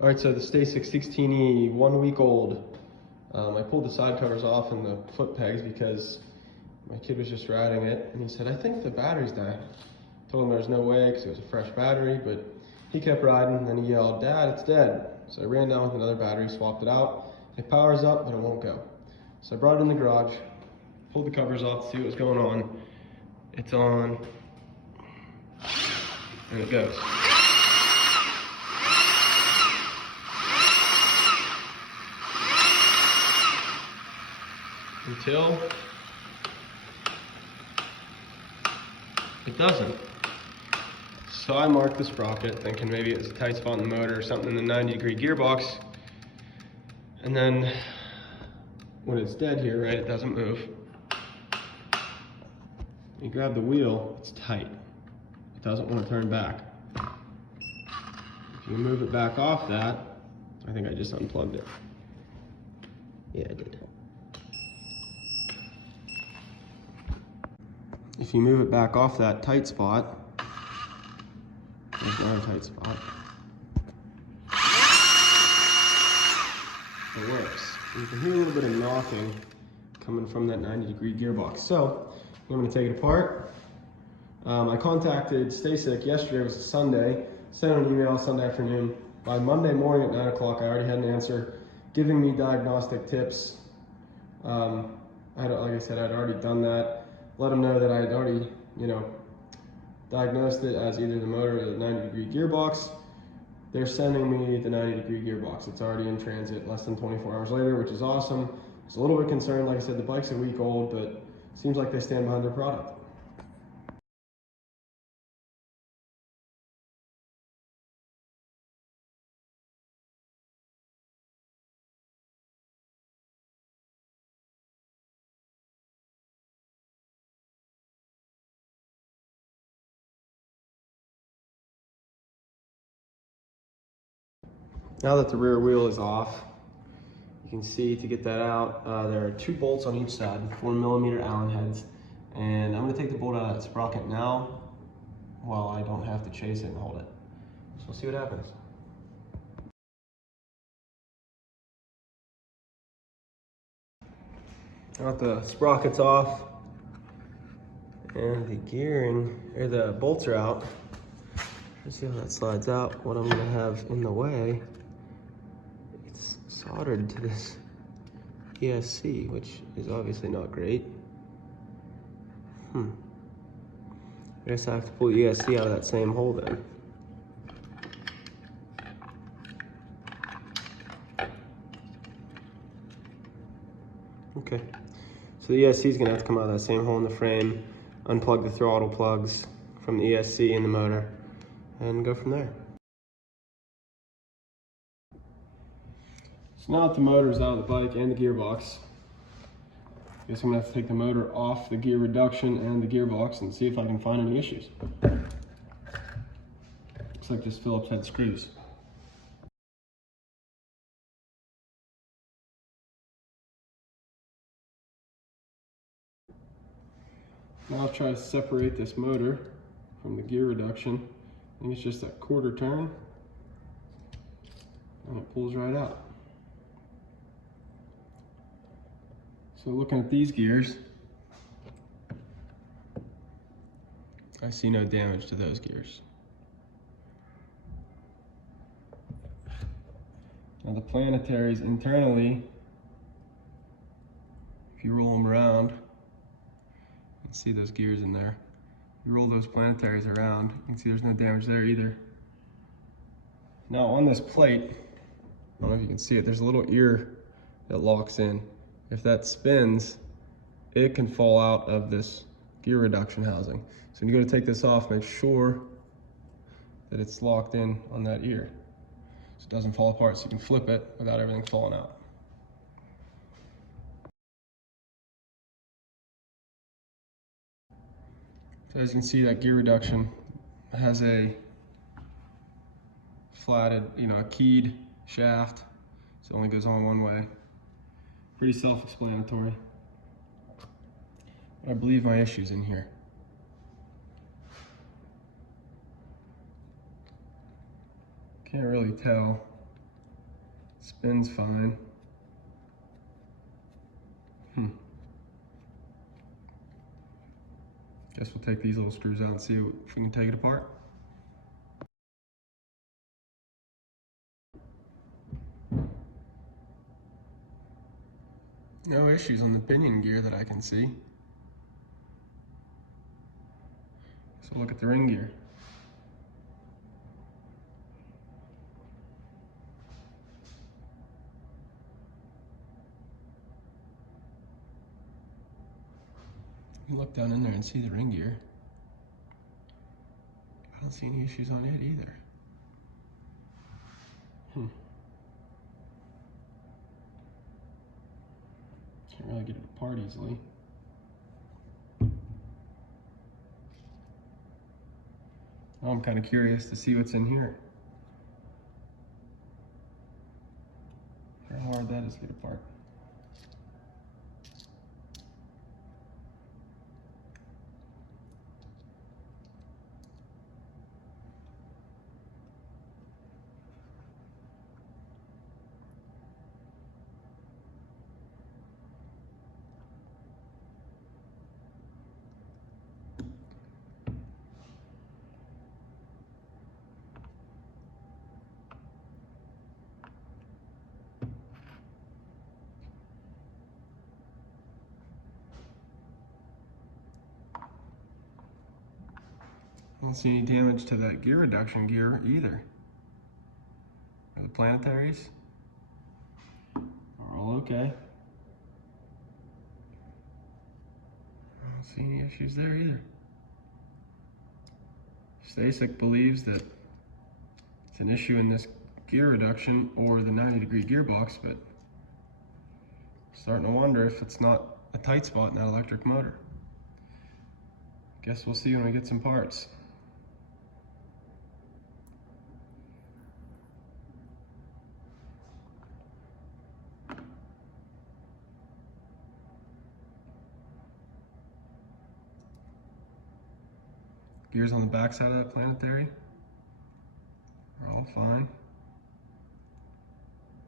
All right, so the Stacyc 16E, 1 week old. I pulled the side covers off and the foot pegs because my kid was just riding it, and he said, "I think the battery's dying." I told him there's no way because it was a fresh battery, but he kept riding, and then he yelled, "Dad, it's dead." So I ran down with another battery, swapped it out. It powers up, but it won't go. So I brought it in the garage, pulled the covers off to see what was going on. It's on, and it goes. Until it doesn't. So I marked the sprocket, thinking maybe it was a tight spot in the motor or something in the 90-degree gearbox. And then when it's dead here, right, it doesn't move. You grab the wheel, it's tight. It doesn't want to turn back. If you move it back off that, I think I just unplugged it. Yeah, I did. If you move it back off that tight spot, there's another tight spot. It works. You can hear a little bit of knocking coming from that 90-degree gearbox. So I'm going to take it apart. I contacted Stacyc yesterday. It was a Sunday. Sent an email Sunday afternoon. By Monday morning at 9 o'clock, I already had an answer giving me diagnostic tips. Like I said, I'd already done that. Let them know that I had already, diagnosed it as either the motor or the 90-degree gearbox. They're sending me the 90-degree gearbox. It's already in transit less than 24 hours later, which is awesome. I was a little bit concerned. Like I said, the bike's a week old, but it seems like they stand behind their product. Now that the rear wheel is off, you can see to get that out, there are 2 bolts on each side, 4mm Allen heads. And I'm going to take the bolt out of that sprocket now while I don't have to chase it and hold it. So we'll see what happens. Now that the sprocket's off and the gearing, or the bolts are out, let's see how that slides out. What I'm going to have in the way, it's soldered to this ESC, which is obviously not great. I guess I have to pull the ESC out of that same hole then. Okay, so the ESC is going to have to come out of that same hole in the frame, unplug the throttle plugs from the ESC in the motor, and go from there. So now that the motor is out of the bike and the gearbox, I guess I'm going to have to take the motor off the gear reduction and the gearbox and see if I can find any issues. Looks like just Phillips head screws. Now I'll try to separate this motor from the gear reduction. I think it's just that quarter turn, and it pulls right out. So looking at these gears, I see no damage to those gears. Now the planetaries internally, if you roll them around, you can see those gears in there. You roll those planetaries around, you can see there's no damage there either. Now on this plate, I don't know if you can see it, there's a little ear that locks in. If that spins, it can fall out of this gear reduction housing. So when you go to take this off, make sure that it's locked in on that ear so it doesn't fall apart, so you can flip it without everything falling out. So as you can see, that gear reduction has a flatted, a keyed shaft, so it only goes on one way. Pretty self-explanatory. I believe my issue's in here. Can't really tell. Spin's fine. Guess we'll take these little screws out and see if we can take it apart. No issues on the pinion gear that I can see. So look at the ring gear. You look down in there and see the ring gear. I don't see any issues on it either. Can't really get it apart easily. Now I'm kind of curious to see what's in here. How hard that is to get apart. I don't see any damage to that gear reduction gear either. Or the planetaries are all okay. I don't see any issues there either. Stacyc believes that it's an issue in this gear reduction or the 90-degree gearbox, but I'm starting to wonder if it's not a tight spot in that electric motor. Guess we'll see when we get some parts. Gears on the back side of that planetary are all fine.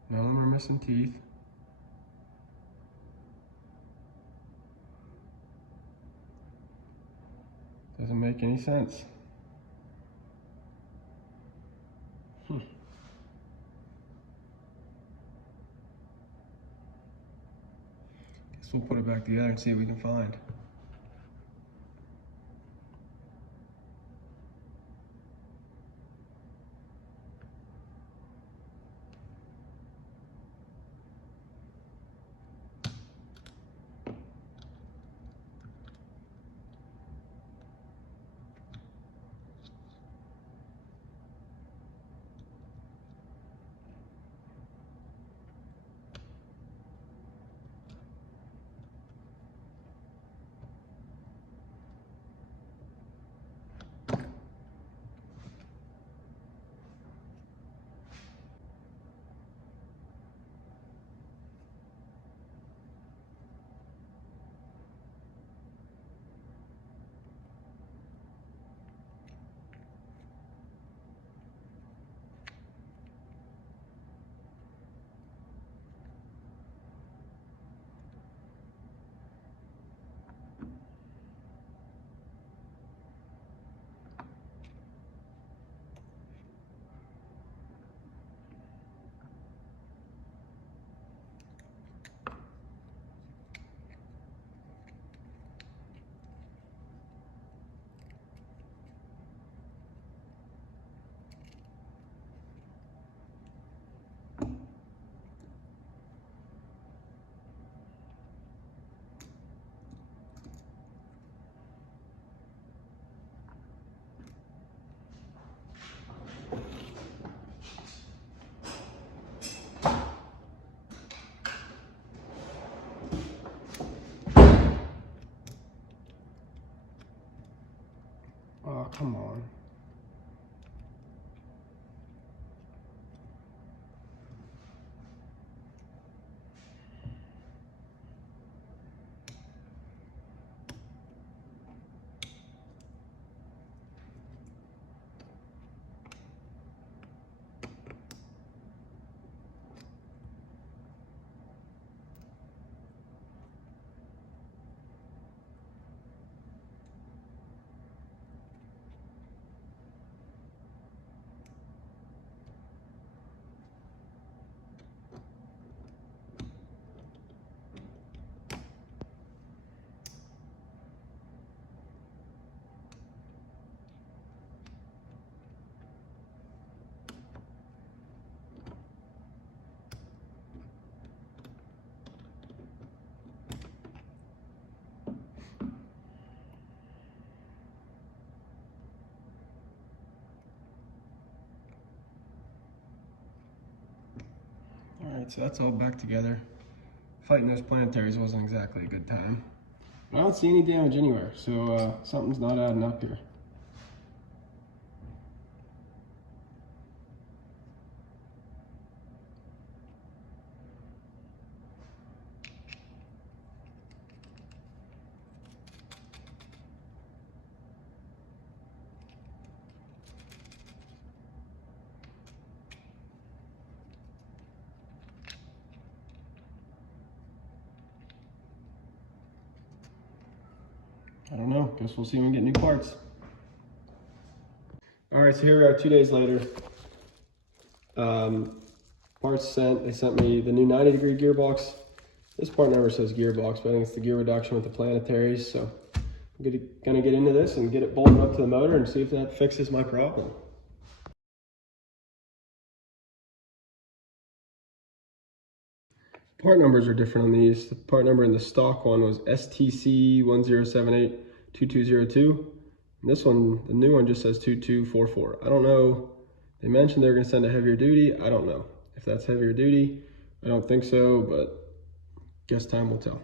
None of them are missing teeth. Doesn't make any sense. Guess we'll put it back together and see what we can find. Alright, so that's all back together. Fighting those planetaries wasn't exactly a good time. But I don't see any damage anywhere, so something's not adding up here. I don't know, guess we'll see when we get new parts. All right, so here we are 2 days later. Parts sent, they sent me the new 90-degree gearbox. This part number says gearbox, but I think it's the gear reduction with the planetaries. So I'm gonna get into this and get it bolted up to the motor and see if that fixes my problem. Part numbers are different on these. The part number in the stock one was STC10782202. And this one, the new one, just says 2244. I don't know. They mentioned they're going to send a heavier duty. I don't know if that's heavier duty. I don't think so, but guess time will tell.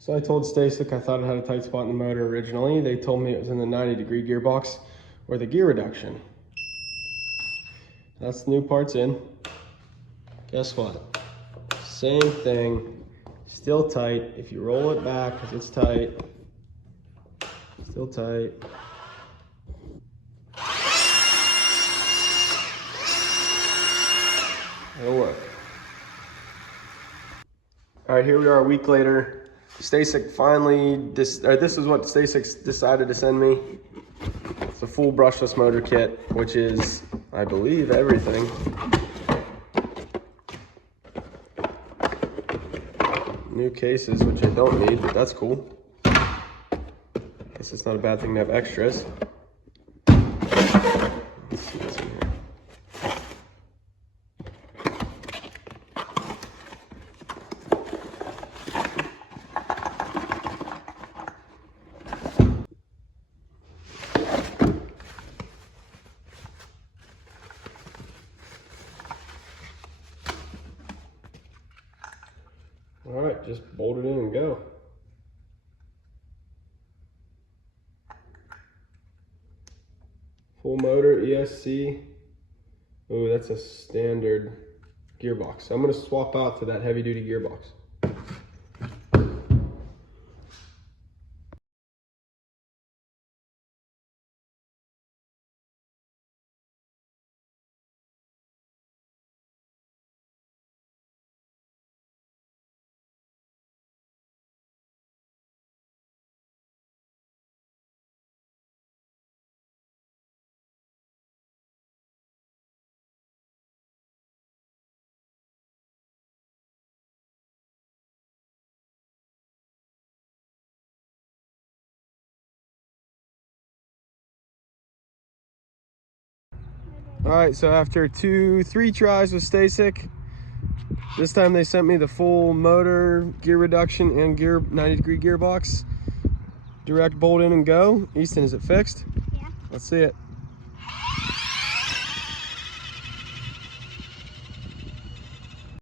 So I told Stacyc I thought it had a tight spot in the motor originally. They told me it was in the 90-degree gearbox or the gear reduction. That's the new parts in. Guess what? Same thing, still tight. If you roll it back, because it's tight, still tight. It'll work. All right, here we are a week later. Stacyc finally, this is what Stacyc decided to send me. It's a full brushless motor kit, which is, I believe, everything. New cases, which I don't need, but that's cool. Guess it's not a bad thing to have extras. Let's see what's in here. All right, just bolt it in and go. Full motor, ESC. Oh, that's a standard gearbox. So I'm gonna swap out to that heavy duty gearbox. All right, so after 3 tries with Stacyc, this time they sent me the full motor, gear reduction, and 90-degree gearbox. Direct bolt in and go. Easton, is it fixed? Yeah. Let's see it.